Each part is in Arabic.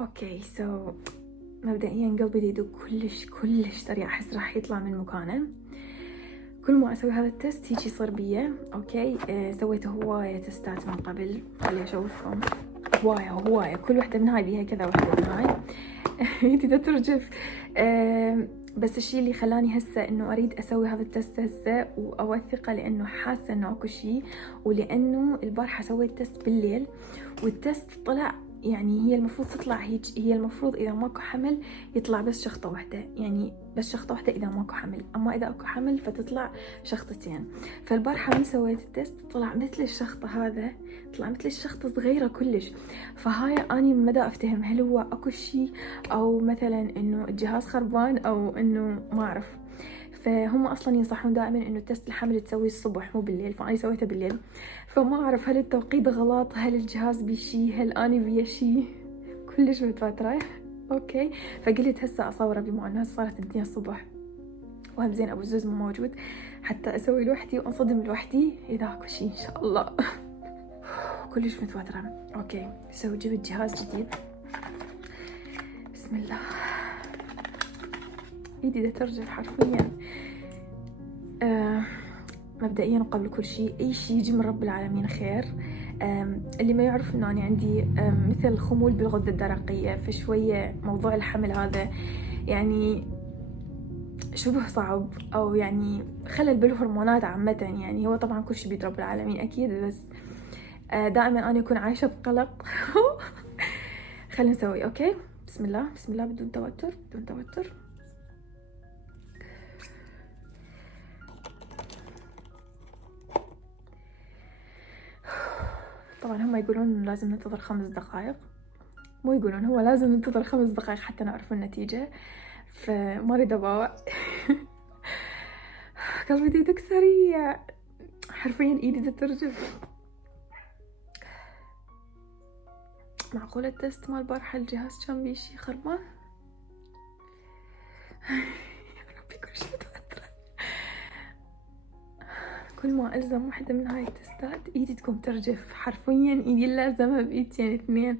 اوكي مبدئيا قلبي يدق كلش سريع، احس راح يطلع من مكانه. كل ما اسوي هذا التست هيك يصير بيه. اوكي سويت هواية تستات من قبل، خلي اشوفكم. هواية كل وحدة من هاي بيها كذا وحدة من هاي. انتي ترجف. بس الشي اللي خلاني هسه انه اريد اسوي هذا التست هسه واوثقه، لانه حاسه انه اكو شي، ولانه البارحه سويت تست بالليل والتست طلع يعني هي المفروض تطلع هيك، هي المفروض اذا ماكو حمل يطلع بس شخطه واحده، يعني بس شخطه واحده اذا ماكو حمل، اما اذا اكو حمل فتطلع شخطتين. فالبارحه من سويت التست طلع مثل الشخطه هذا، طلع مثل الشخطه صغيره كلش. فهاي اني مدى افتهم هل هو اكو شي او مثلا انه الجهاز خربان او انه ما اعرف. فهم اصلا ينصحون دائما انه تست الحمل تسويه الصبح مو بالليل، فانا سويته بالليل. فما اعرف هل التوقيت غلط، هل الجهاز بشي، هل اني بيا شي. كلش متوتره. اوكي فقلت هسه اصوره بما انه صارت الدنيا الصبح وهم زين ابو زوز مو موجود، حتى اسوي لوحدي وانصدم لوحدي اذا اكو شي ان شاء الله. كلش متوتره. اوكي جبت جهاز جديد. بسم الله. ايدي ترجف حرفيا. مبدئيا وقبل كل شيء اي شيء يجي من رب العالمين خير. اللي ما يعرف انه انا عندي مثل خمول بالغدة الدرقية، فشوية موضوع الحمل هذا يعني شبه صعب، او يعني خلل بالهرمونات عامة. يعني هو طبعا كل شيء بيد رب العالمين اكيد، بس دائما انا اكون عايشة بقلق. خلينا نسوي. اوكي بسم الله بدون توتر. طبعا هم يقولون لازم ننتظر 5 دقائق، مو يقولون، هو لازم ننتظر 5 دقائق حتى نعرف النتيجة. فما اريد اباوع. قلبي يدق سريع حرفيا، ايدي ترجف. معقولة التست مال البارحة الجهاز كان بيه شي خربان؟ يا ربي كلش متوترة. كل ما الزم واحدة من هاي التستات ايدي تقوم ترجف، حرفيا ايدي لازمها بايدتين اثنين.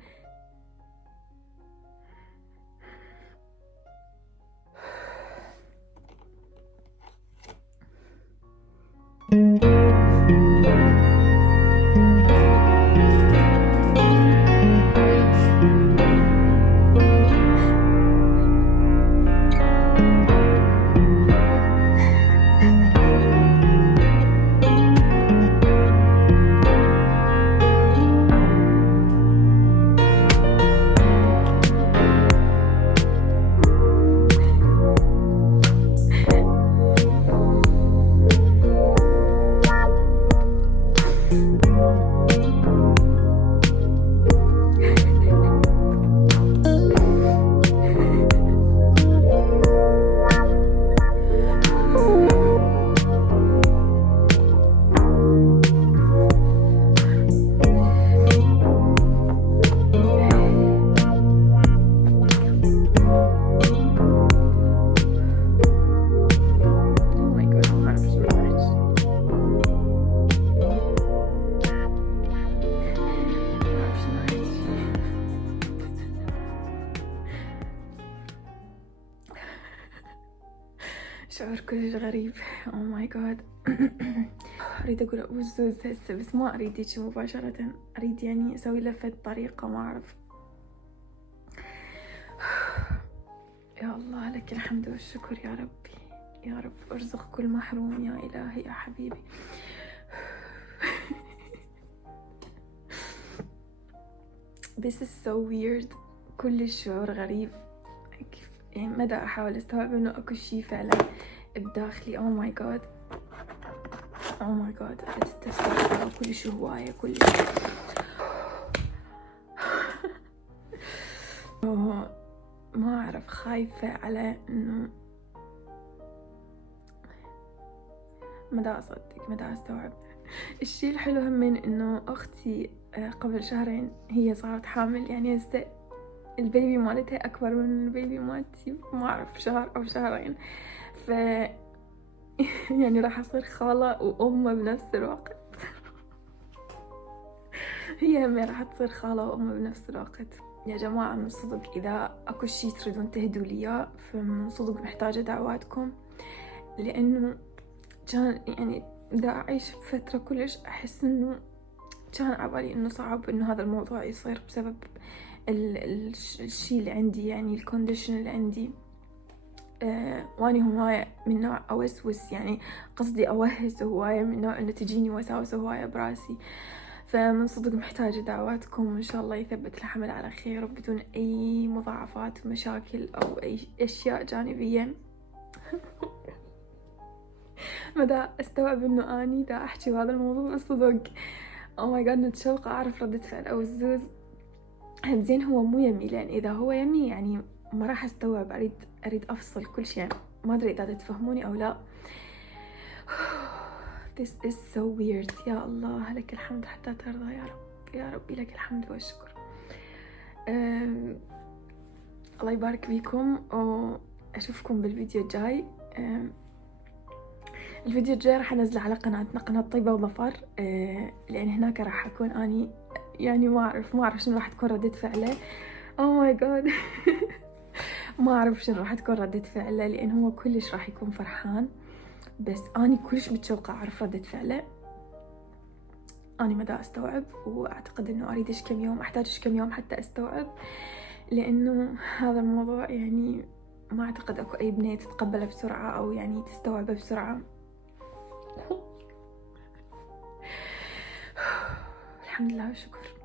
شعور كلش غريب. او ماي جاد. اريد اقول ابو الزوز هسه، بس ما اريد هيك مباشرة، اريد يعني اسوي له فد طريقة ما اعرف. يا الله لك الحمد والشكر يا ربي، يا رب ارزق كل محروم يا الهي يا حبيبي. This is so weird. كل الشعور غريب، يعني مدى احاول استوعب انه اكو شي فعلا بداخلي. او ماي جاد التستوستيرون كلش هواية كلش. ما اعرف، خايفة على انه مدى اصدق مدى استوعب. الشي الحلو هم من انه اختي قبل شهرين هي صارت حامل، يعني هسه البيبي مالتها اكبر من البيبي مالتي، ما اعرف شهر او شهرين. ف يعني راح اصير خالة وامه بنفس الوقت. هي هم راح تصير خالة وامه بنفس الوقت. يا جماعة من صدق إذا أكو شي تريدون تهدوا لي إياه فمن صدق محتاجة دعواتكم، لأنه كان يعني دا أعيش بفترة كلش أحس إنه كان عبالي إنه صعب إنه هذا الموضوع يصير بسبب الشي اللي عندي، يعني الكونديشن اللي عندي. واني هواية من نوع أوسوس، يعني قصدي أوهس هواية، من نوع إنه تجيني وساوس هواية براسي. فمن صدق محتاجة دعواتكم، وإن شاء الله يثبت الحمل على خير وبدون أي مضاعفات ومشاكل أو أي أشياء جانبية. مدى أستوعب إنه أني دا أحكي بهذا الموضوع بالصدق. أو ماي جاد متشوقة أعرف ردة فعل أو الزوز. زين هو مو يمي، لأن إذا هو يمي يعني ما راح أستوعب، أريد أفصل كل شيء. ما أدري إذا تفهموني أو لا. This is so weird. يا الله لك الحمد حتى ترضى يا رب، يا ربي لك الحمد والشكر. الله يبارك فيكم، وأشوفكم بالفيديو الجاي. الفيديو الجاي راح أنزله على قناتنا، قناة طيبة وظفر، لأن هناك راح أكون أني يعني ما أعرف شنو راح تكون ردة فعله. أوه ماي جاد. ما أعرف شنو راح تكون ردة فعله، لأن هو كلش راح يكون فرحان، بس أني كلش متشوقة أعرف ردة فعله. أنا ما دا أستوعب، وأعتقد إنه أريد كم يوم، أحتاج كم يوم حتى أستوعب، لأنه هذا الموضوع يعني ما أعتقد أكو أي بنية تتقبله بسرعة أو يعني تستوعبه بسرعة. الحمد لله والشكر.